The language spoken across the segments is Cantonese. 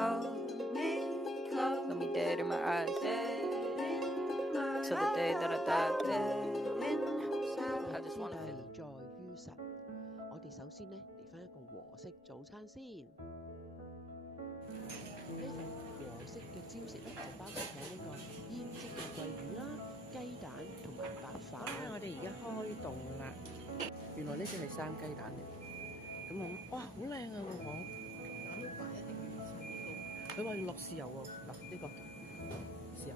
hold me close. Let me dead in my eyes, till the day that I die dead inside. I just wanna feel 在於實。我哋首先呢嚟返一個和式早餐先。呢份和式嘅朝食咧就包括有呢個煙漬嘅桂魚啦、雞蛋同埋白飯。好啦，我哋而家開動啦。原來呢隻係生雞蛋嚟。咁我哇，好靚啊個黃。蛋白一定要切呢個。佢話要落豉油喎，嗱呢個豉油。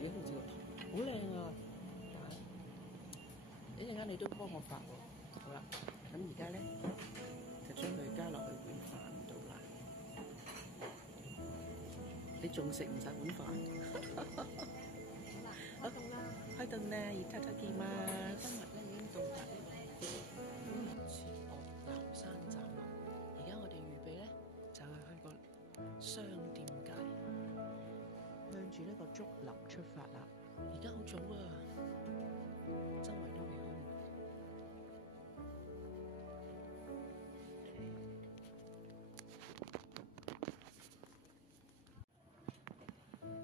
咦，好似好靚啊！一陣間你都幫我發喎。好啦，咁而家咧就將佢加落去碗飯度啦。你仲食唔晒碗飯？好啦，開動啦！いただきます。今日咧已經到達呢個前岸南山站啦。而家我哋預備咧就係去個商店街，向住呢個竹林出發啦。而家好早啊，周圍都未開門。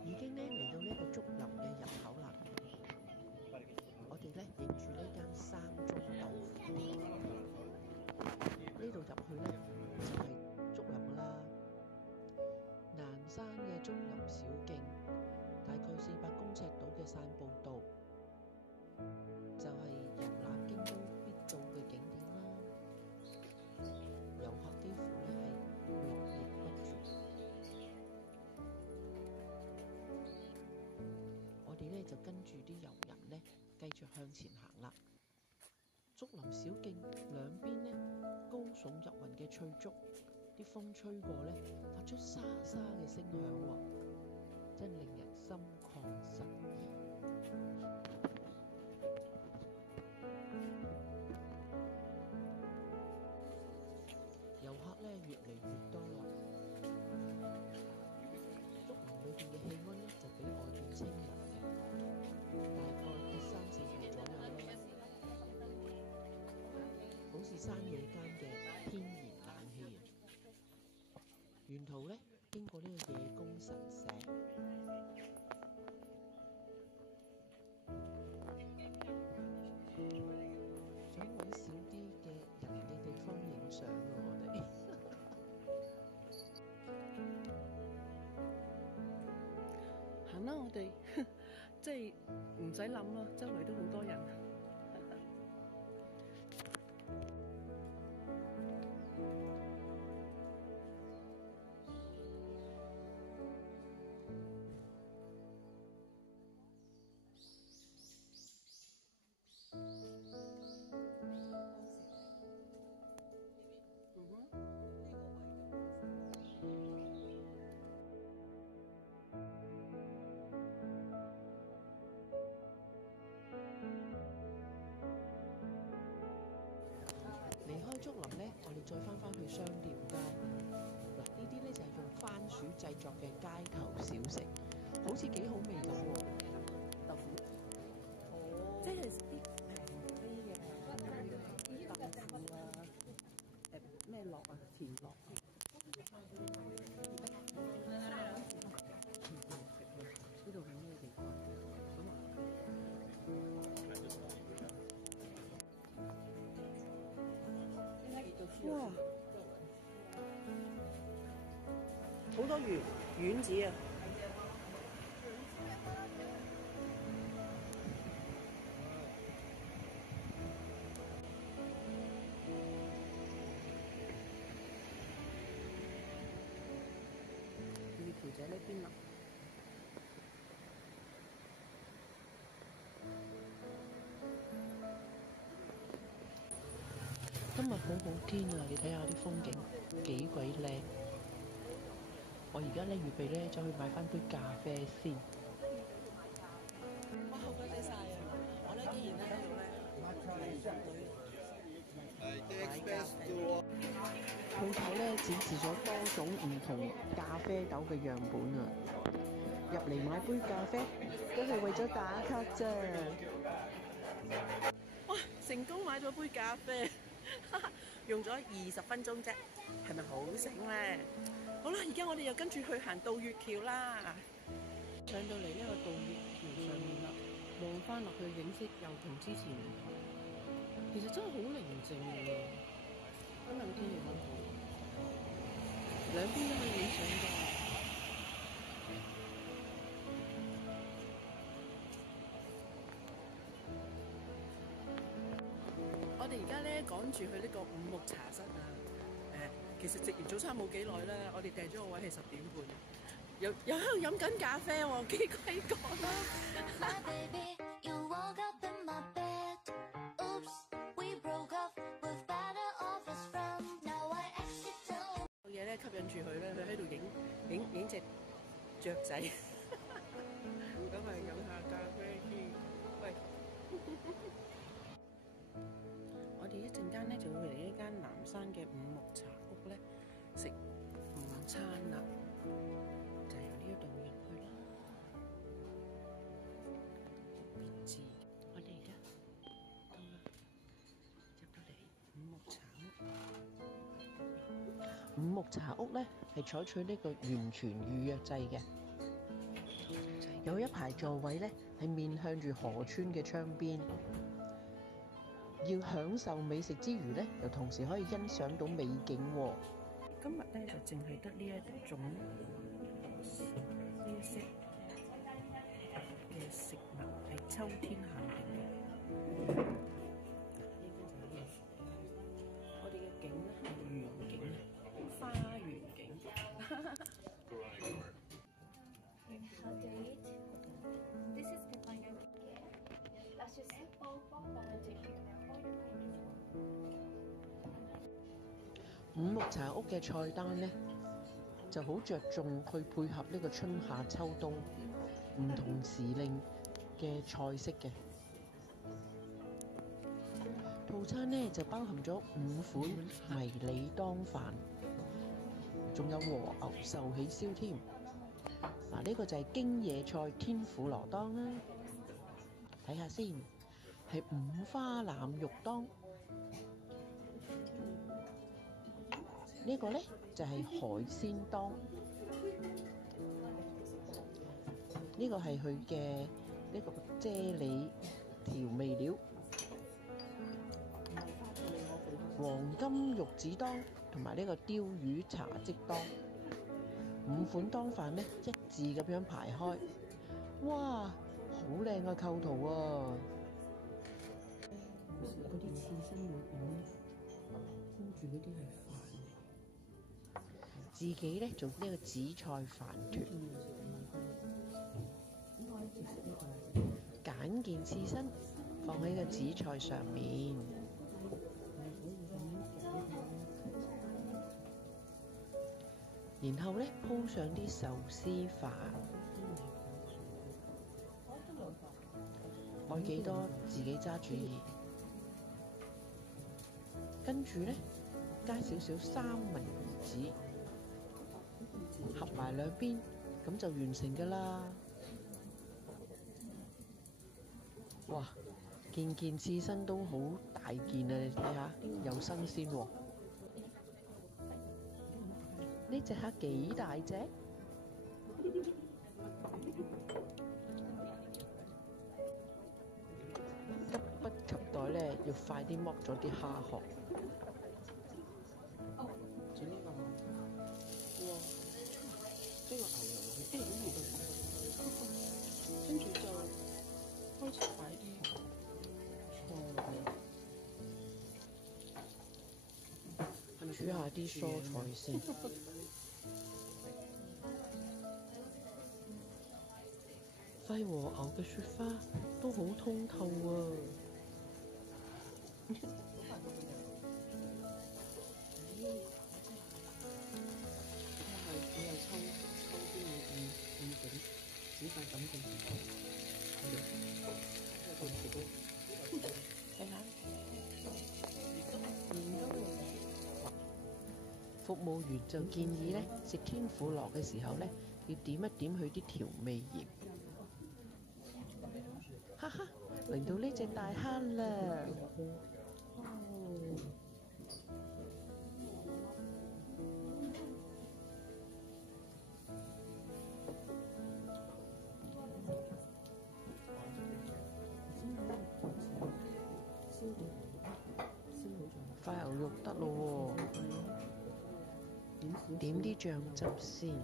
已經咧嚟到呢個竹林嘅入口啦。我哋咧認住呢間山中豆腐店，呢度入去咧就係竹林啦。南山嘅竹林小徑，大概400公尺度嘅散步道，就係遊覽京都必到嘅景點啦。遊客幾乎咧係絡繹不絕。我哋咧就跟住啲遊人咧繼續向前行啦。竹林小徑兩邊咧高聳入雲嘅翠竹，啲風吹過咧發出沙沙嘅聲響喎，真令人心曠神怡。遊客咧越嚟越多啦。竹林裏邊嘅氣溫咧就比外邊清涼嘅，大概跌3-4度左右啦，好似山野間嘅天然冷氣啊！沿途咧經過呢個夜宮神社，想揾少啲嘅人嘅地方影相啊！我哋行啦，我哋即係唔使諗咯，周圍都好多人。離開竹林咧，我哋再返去商店街。嗱，呢啲咧就係用番薯製作嘅街頭小食，好似幾好味咁喎。豆腐，即係啲平啲嘅豆腐啊，咩樂啊，田樂啊。呢度係咩地方？哇！好多丸子啊！呢條仔呢邊啊？今日好好天啊！你睇下啲風景幾鬼靚。我而家咧預備咧走去買翻杯咖啡先。哇！好鬼死晒啊！我咧竟然咧喺度咧鋪頭咧展示咗多種唔同咖啡豆嘅樣本啊！入嚟買杯咖啡都係為咗打卡啫。哇！成功買咗杯咖啡。用咗20分鐘啫，係咪好醒咧？好啦，而家我哋又跟住去行渡月橋啦。上到嚟呢個渡月橋上面啦，望翻落去景色又同之前唔同，其實真係好寧靜嘅。今日嘅天氣好好，兩邊都可以影相嘅。我哋而家咧趕住去呢個五木茶室啊！其實食完早餐冇幾耐啦，我哋訂咗個位係10點半，又喺度飲緊咖啡喎，幾鬼趕啦！有嘢咧吸引住佢咧，佢喺度影隻雀仔，咁係飲下咖啡先。喂！我哋一陣間咧就會嚟呢間南山嘅五木茶屋咧食午餐啦，就由呢一度入去啦。別致，我哋而家到啦，入到嚟五木茶屋。五木茶屋咧係採取呢個完全預約制嘅，有一排座位咧係面向住河川嘅窗邊。要享受美食之餘咧，又同時可以欣賞到美景喎。今日咧就淨係得呢一種呢一 set 嘅食物係秋天限定嘅。我哋嘅景咧係園景，花園景。五木茶屋嘅菜單呢，就好着重去配合呢個春夏秋冬唔同時令嘅菜式嘅。套餐呢就包含咗5款迷你當飯，仲有和牛壽喜燒添。嗱，呢個就係京野菜天婦羅當啦，睇下先，係五花腩肉當。呢個咧就係海鮮當，呢個係佢嘅呢個啫喱調味料，黃金玉子當同埋呢個鯛魚茶漬當，5款當飯咧一字咁樣排開，哇，好靚嘅構圖啊！嗰啲刺身肉咧，跟住嗰啲係飯。自己咧做呢個紫菜飯團，揀件刺身放喺個紫菜上面，然後咧鋪上啲壽司飯，愛幾多自己揸主意，跟住咧加少少三文魚子。合埋兩邊，咁就完成㗎啦！哇，件刺身都好大件啊！你睇下，又新鮮喎。呢隻蝦幾大隻？急不及待咧，要快啲剝咗啲蝦殼。呢個牛油落去，跟住就開始擺啲菜落去，煮下啲蔬菜先。肺和牛嘅雪花都好通透啊！煮飯咁嘅時候，睇下，服務員就建議咧，食天婦羅嘅時候咧，要點一點佢啲調味鹽。哈哈，嚟到呢隻大蝦啦！塊牛肉得咯喎，點啲醬汁先。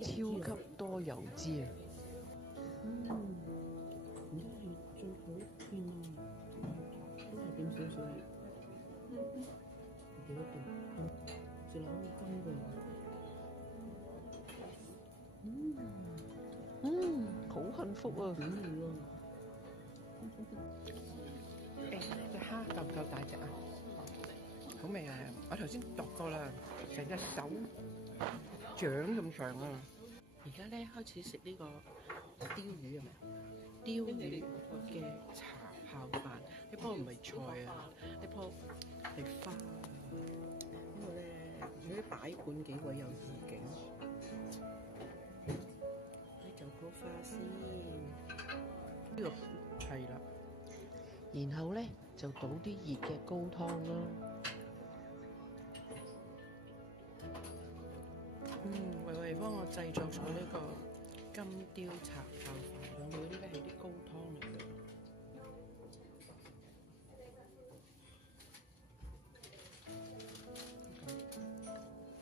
超級多油脂啊！而家係最普遍啊，都係點少少，幾多點？食落好似金嘅。好幸福啊！點嚟喎？隻蝦夠唔夠大隻啊？好味啊！我頭先度過啦，成隻手掌咁長啊！而家咧開始食呢個鯛魚係咪？鯛魚嘅茶泡飯，呢樖唔係菜啊，呢樖係花啊。呢個咧，佢啲擺盤幾鬼有意境。你就個花先，呢個係啦。然後咧就倒啲熱嘅高湯啦。維維幫我製作咗呢個金雕茶泡飯，佢呢個係啲高湯嚟嘅。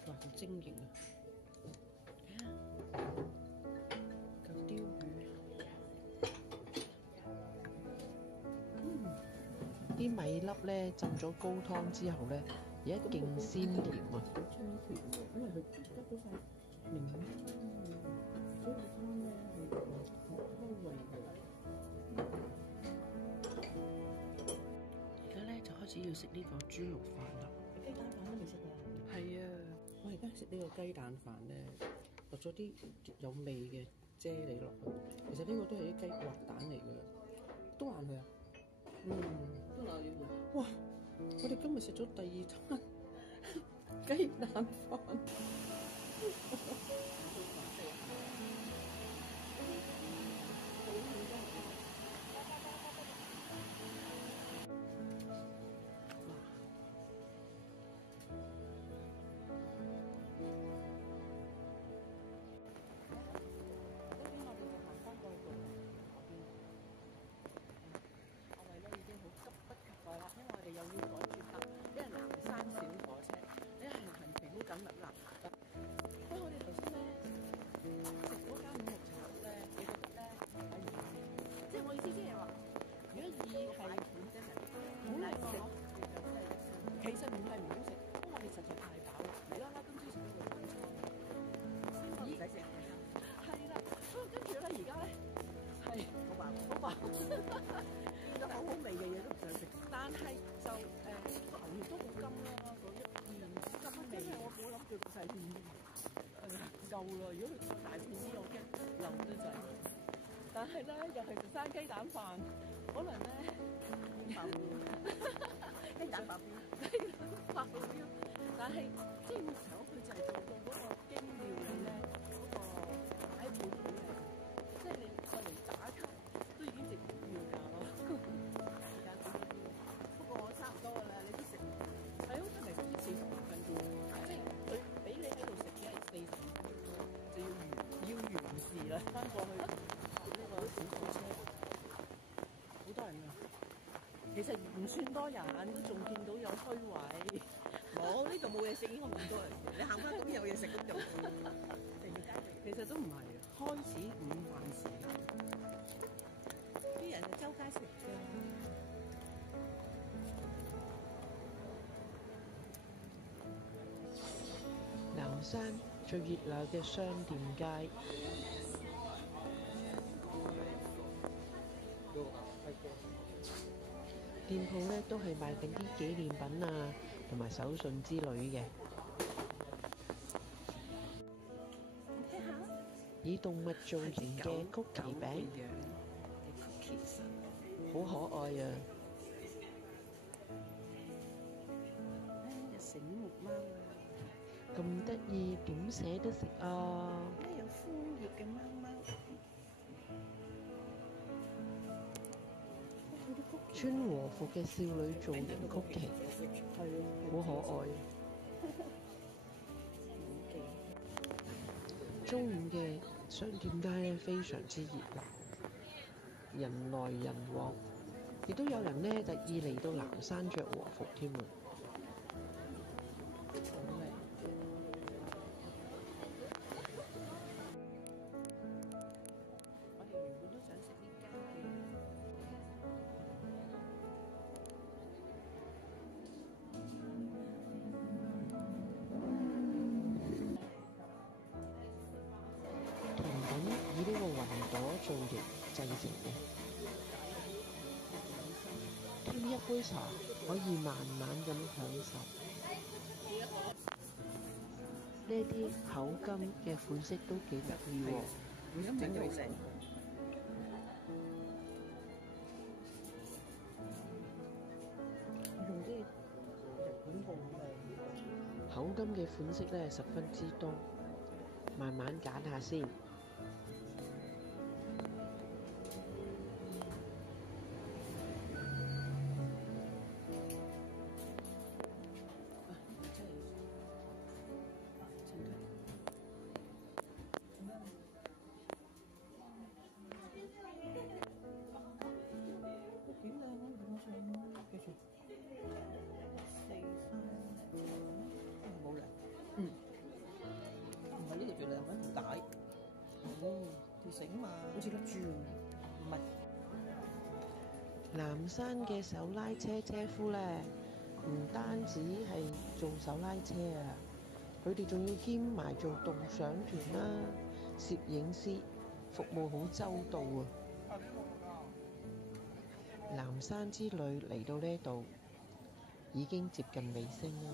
哇，好晶瑩啊！睇下嚿鯛魚，啲米粒咧浸咗高湯之後咧，而家勁鮮甜啊！好清甜喎，因為佢得咗塊檸檬，所以個湯咧係開胃嘅。而家咧就開始要食呢個豬肉飯啦。雞蛋飯都未食啊？係啊，我而家食呢個雞蛋飯咧，落咗啲有味嘅啫喱落去。其實呢個都係啲雞滑蛋嚟嘅，都還佢啊？都留意喎。哇！我哋今日食咗第2餐雞蛋飯。又要趕住搭，一係南山小火車，一係行程好緊密啦。不過我哋頭先咧食嗰間五木茶咧，你覺得咧即係我意思即係話，如果以係真係好難食，其實唔係唔好食，因為我哋實在太飽啦。無啦啦今朝食咗個晚餐，唔使食。係啦，跟住咧而家咧係好飽，好飽。見到好好味嘅嘢都唔想食，但係就個牛肉都好甘咯，嗰一片甘味。我冇諗住細片夠啦，如果佢再大片啲，我驚流得滯。但係咧又係食生雞蛋飯，可能咧雞蛋白標，雞蛋白標。但係即係木頭佢就係做到嗰個京料理咧，嗰個喺本土嚟，即係你過嚟打卡都已經值要價咯。不過我差唔多㗎啦，你都食係咯，真係食啲45分鐘，即係佢俾你喺度食嘅係45分鐘咯，就要完事啦，翻過去呢個小火車，好多人啊！其實唔算多人，都仲見到有虛位。冇呢度冇嘢食，應該咁多人。你行翻嗰邊有嘢食咁就其實都唔係，開始午飯時間，啲人就周街食㗎。南山最熱鬧嘅商店街，店鋪咧都係賣緊啲紀念品啊，同埋手信之類嘅。以動物造型嘅曲奇餅，好可愛啊！醒目貓啊！咁得意，點捨得食啊？咩有枯葉嘅貓貓？全穿和服嘅少女造型曲奇，好可愛。中午嘅商店街咧非常之熱鬧，人來人往，亦都有人咧特意嚟到南山着和服添啊！我哋原本都想食呢間嘅。甜品以呢個雲朵造型製成嘅，添一杯茶可以慢慢咁享受。呢啲口金嘅款式都幾得意喎。整到成用啲日本布嚟。口金嘅款式咧十分之多，慢慢揀下先。冇嘅，唔係呢個最靚嗰條帶，條繩嘛，好似粒珠咁，唔係。南山嘅手拉車車夫咧，唔單止係做手拉車啊，佢哋仲要兼埋做導賞團啦、攝影師，服務好周到啊！南山之旅嚟到呢度已經接近尾聲啦。